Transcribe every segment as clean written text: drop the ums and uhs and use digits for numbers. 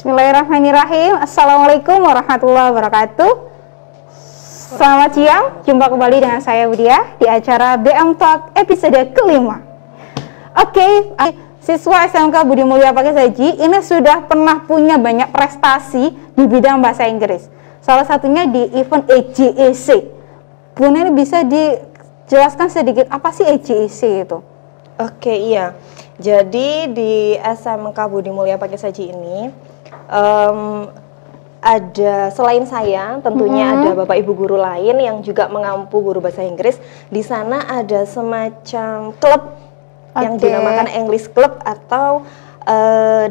Bismillahirrahmanirrahim. Assalamualaikum warahmatullahi wabarakatuh. Selamat siang, jumpa kembali dengan saya Widya di acara BM Talk episode kelima. Oke, siswa SMK Budi Mulia Pakissaji ini sudah pernah punya banyak prestasi di bidang bahasa Inggris. Salah satunya di event AJEC. Bun, ini bisa dijelaskan sedikit apa sih AJEC itu? Oke, iya. Jadi di SMK Budi Mulia Pakissaji ini ada selain saya tentunya ada Bapak Ibu guru lain yang juga mengampu guru bahasa Inggris. Di sana ada semacam klub yang dinamakan English Club atau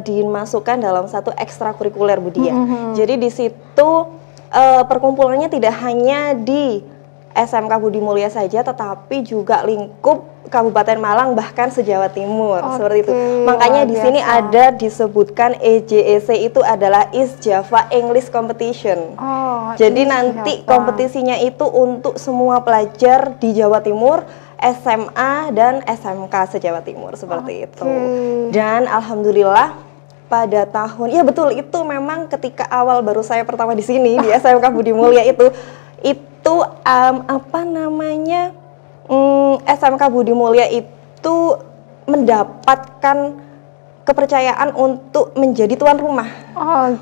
dimasukkan dalam satu ekstrakurikuler Budia. Jadi di situ perkumpulannya tidak hanya di SMK Budi Mulia saja, tetapi juga lingkup Kabupaten Malang bahkan se-Jawa Timur, seperti itu. Makanya di sini ada disebutkan EJEC itu adalah East Java English Competition. Jadi nanti kompetisinya itu untuk semua pelajar di Jawa Timur, SMA dan SMK se-Jawa Timur, seperti itu. Dan alhamdulillah pada tahun, ya betul, itu memang ketika awal baru saya pertama di sini di SMK Budi Mulia itu SMK Budi Mulia itu mendapatkan kepercayaan untuk menjadi tuan rumah.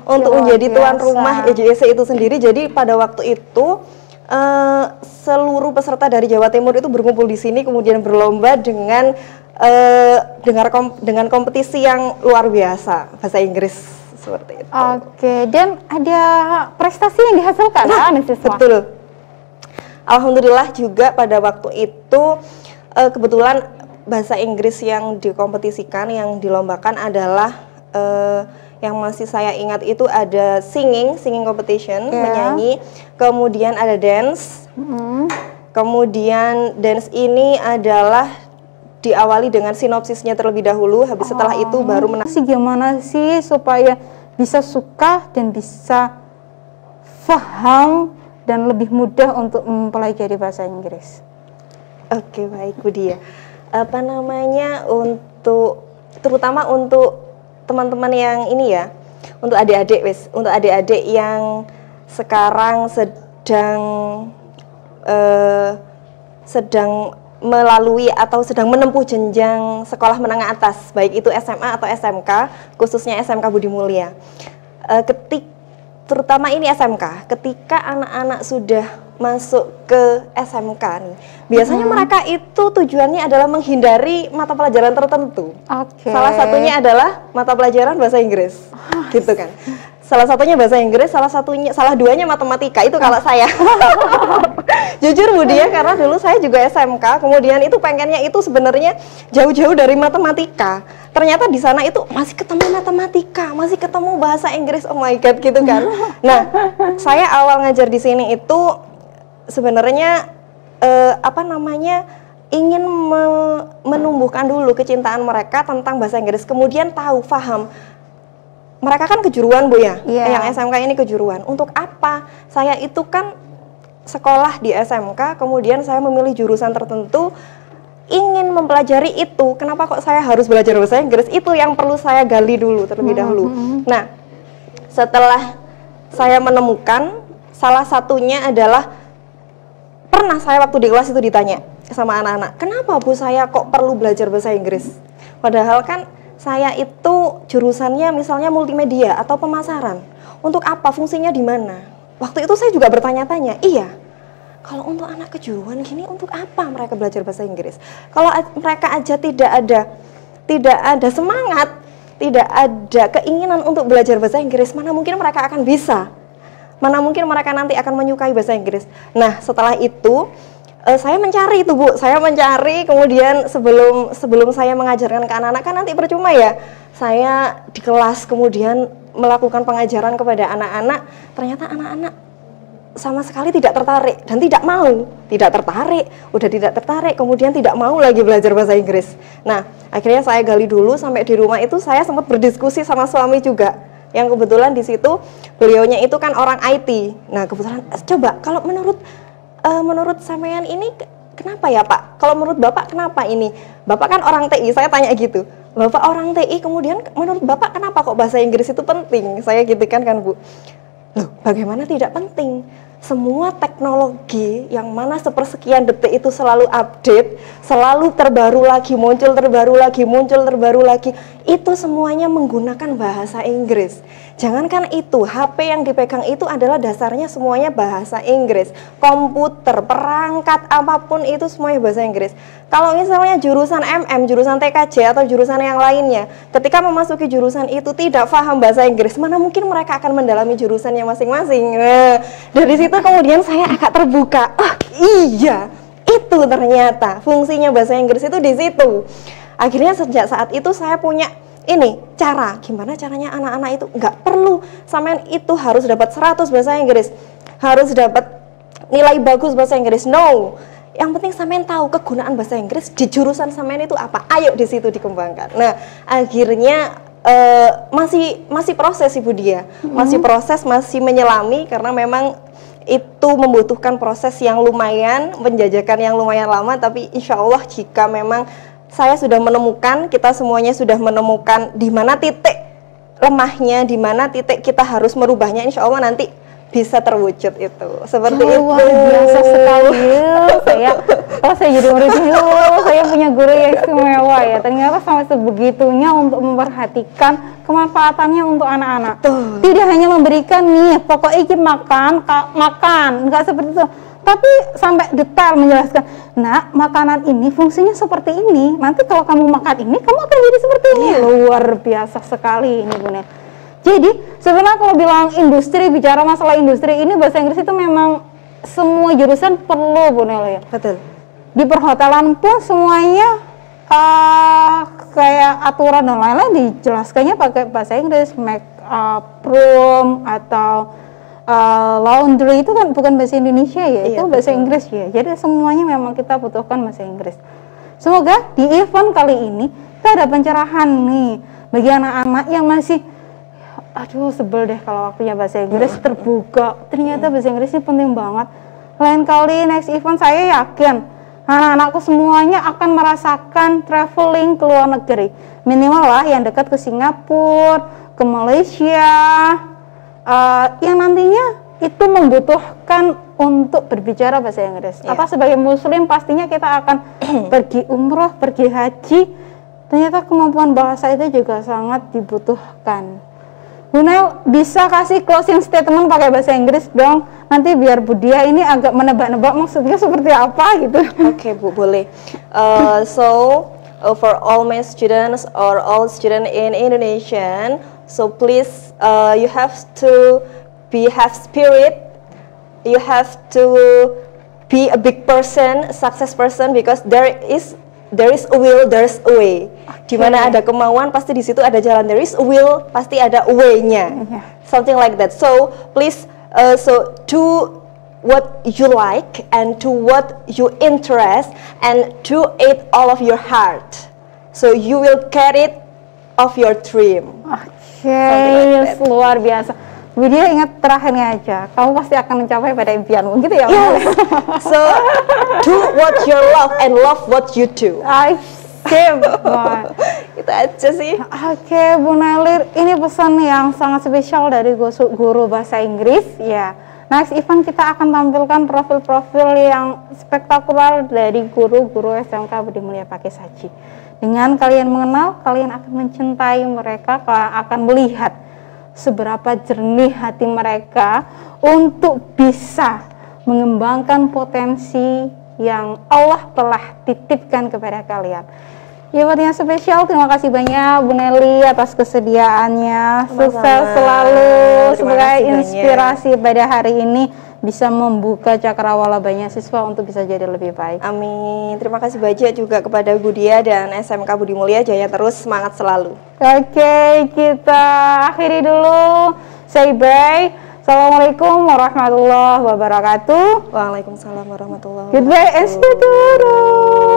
Untuk menjadi tuan rumah EJEC itu sendiri. Jadi pada waktu itu seluruh peserta dari Jawa Timur itu berkumpul di sini, kemudian berlomba dengan kompetisi yang luar biasa bahasa Inggris seperti itu. Dan ada prestasi yang dihasilkan siswa? Betul. Alhamdulillah juga pada waktu itu kebetulan bahasa Inggris yang dikompetisikan, yang dilombakan adalah yang masih saya ingat itu ada singing competition, menyanyi, kemudian ada dance, kemudian dance ini adalah diawali dengan sinopsisnya terlebih dahulu, habis setelah itu baru Gimana sih supaya bisa suka dan bisa paham dan lebih mudah untuk mempelajari bahasa Inggris? Oke, baik Bu Dia. Terutama untuk teman-teman yang ini ya, untuk adik-adik yang sekarang sedang melalui atau sedang menempuh jenjang sekolah menengah atas, baik itu SMA atau SMK, khususnya SMK Budi Mulia. Terutama ini SMK, ketika anak-anak sudah masuk ke SMK nih, biasanya mereka itu tujuannya adalah menghindari mata pelajaran tertentu. Salah satunya adalah mata pelajaran bahasa Inggris, gitu kan. Salah satunya bahasa Inggris, salah duanya matematika, itu kalau saya. Jujur Bu Dia, karena dulu saya juga SMK, kemudian itu pengennya itu sebenarnya jauh-jauh dari matematika. Ternyata di sana itu masih ketemu matematika, masih ketemu bahasa Inggris, oh my god gitu kan. Nah, saya awal ngajar di sini itu sebenarnya ingin menumbuhkan dulu kecintaan mereka tentang bahasa Inggris, kemudian tahu, paham. Mereka kan kejuruan Bu ya, yang SMK ini kejuruan. Untuk apa? Saya itu kan sekolah di SMK, kemudian saya memilih jurusan tertentu, ingin mempelajari itu. Kenapa kok saya harus belajar bahasa Inggris? Itu yang perlu saya gali dulu terlebih dahulu. Nah, setelah saya menemukan, salah satunya adalah pernah saya waktu di kelas itu ditanya sama anak-anak, kenapa Bu saya kok perlu belajar bahasa Inggris? Padahal kan saya itu jurusannya misalnya multimedia atau pemasaran. Untuk apa? Fungsinya di mana? Waktu itu saya juga bertanya-tanya, iya, kalau untuk anak kejuruan gini, untuk apa mereka belajar bahasa Inggris? Kalau mereka aja tidak ada semangat, tidak ada keinginan untuk belajar bahasa Inggris, mana mungkin mereka akan bisa? Mana mungkin mereka nanti akan menyukai bahasa Inggris? Nah, setelah itu saya mencari itu Bu, kemudian sebelum saya mengajarkan ke anak-anak kan nanti percuma ya, saya di kelas kemudian melakukan pengajaran kepada anak-anak, ternyata anak-anak sama sekali tidak tertarik dan udah tidak tertarik, kemudian tidak mau lagi belajar bahasa Inggris. Nah, akhirnya saya gali dulu, sampai di rumah itu saya sempat berdiskusi sama suami juga, yang kebetulan di situ beliaunya itu kan orang IT. Nah, kebetulan coba kalau menurut sampean ini kenapa ya Pak? Kalau menurut Bapak kenapa ini? Bapak kan orang TI, saya tanya gitu. Bapak orang TI, kemudian menurut Bapak kenapa kok bahasa Inggris itu penting? Saya gitu kan Bu. Loh, bagaimana tidak penting? Semua teknologi yang mana sepersekian detik itu selalu update, selalu terbaru lagi, muncul terbaru lagi, muncul terbaru lagi, itu semuanya menggunakan bahasa Inggris. Jangankan itu, HP yang dipegang itu adalah dasarnya semuanya bahasa Inggris. Komputer, perangkat, apapun itu semuanya bahasa Inggris. Kalau misalnya jurusan MM, jurusan TKJ atau jurusan yang lainnya, ketika memasuki jurusan itu tidak paham bahasa Inggris, mana mungkin mereka akan mendalami jurusannya masing-masing. Nah, dari situ kemudian saya agak terbuka. Oh iya, itu ternyata fungsinya bahasa Inggris itu di situ. Akhirnya sejak saat itu saya punya ini cara, gimana caranya anak-anak itu nggak perlu sampean itu harus dapat 100 bahasa Inggris, harus dapat nilai bagus bahasa Inggris. No, yang penting sampean tahu kegunaan bahasa Inggris di jurusan sampean itu apa. Ayo di situ dikembangkan. Nah, akhirnya masih proses Ibu Dia, masih proses, masih menyelami karena memang itu membutuhkan proses yang lumayan, penjajakan yang lumayan lama. Tapi insya Allah jika memang saya sudah menemukan, kita semuanya sudah menemukan di mana titik lemahnya, di mana titik kita harus merubahnya, insya Allah nanti bisa terwujud itu. Seperti itu. Luar biasa sekali. Saya jadi murid saya punya guru yang istimewa ya. Ternyata sampai sebegitunya untuk memperhatikan kemanfaatannya untuk anak-anak. Tidak hanya memberikan nih, pokoknya makan, enggak seperti itu. Tapi sampai detail menjelaskan, nah makanan ini fungsinya seperti ini, nanti kalau kamu makan ini, kamu akan jadi seperti ini. Luar biasa sekali ini Bu Nel. Jadi sebenarnya kalau bilang industri, bicara masalah industri ini, bahasa Inggris itu memang semua jurusan perlu Bu Nel ya. Betul. Di perhotelan pun semuanya kayak aturan dan lain-lain dijelaskannya pakai bahasa Inggris, make up room atau laundry itu kan bukan bahasa Indonesia ya, itu bahasa Inggris ya. Jadi semuanya memang kita butuhkan bahasa Inggris. Semoga di event kali ini kita ada pencerahan nih bagi anak-anak yang masih aduh sebel deh kalau waktunya bahasa Inggris terbuka. Ternyata bahasa Inggris ini penting banget. Lain kali next event saya yakin anak-anakku semuanya akan merasakan traveling ke luar negeri. Minimal lah yang dekat ke Singapura, ke Malaysia, yang nantinya itu membutuhkan untuk berbicara bahasa Inggris. Apa sebagai muslim pastinya kita akan pergi umroh, pergi haji. Ternyata kemampuan bahasa itu juga sangat dibutuhkan. Bu Nel bisa kasih closing statement pakai bahasa Inggris dong. Nanti biar Bu Dia ini agak menebak-nebak maksudnya seperti apa gitu. Oke Bu, boleh. For all my students or all students in Indonesian, so please you have to have spirit, you have to be a big person, success person, because there is a will, there's a way. Di mana ada kemauan pasti di situ ada jalan. There is a will, pasti ada a way-nya. Something like that. So please so do what you like and to what you interest and do it all of your heart. So you will carry it of your dream. Like luar biasa. Bu Dia ingat terakhirnya aja, kamu pasti akan mencapai pada impianmu, gitu ya? Yes. So do what you love and love what you do. Itu aja sih. Oke, Bu Nelir, ini pesan yang sangat spesial dari guru bahasa Inggris ya. Next event kita akan tampilkan profil-profil yang spektakuler dari guru-guru SMK Budi Mulia Pakis Haji. Dengan kalian mengenal, kalian akan mencintai mereka, kalian akan melihat seberapa jernih hati mereka untuk bisa mengembangkan potensi yang Allah telah titipkan kepada kalian. Ya, buat yang spesial, terima kasih banyak Bu Nelly atas kesediaannya. Sukses selalu, semoga inspirasi pada hari ini bisa membuka cakrawala banyak siswa untuk bisa jadi lebih baik. Amin. Terima kasih banyak juga kepada Bu Dia dan SMK Budi Mulia, jaya terus, semangat selalu. Oke, kita akhiri dulu. Say bye. Assalamualaikum warahmatullahi wabarakatuh. Waalaikumsalam warahmatullahi wabarakatuh. Goodbye and stay tuned.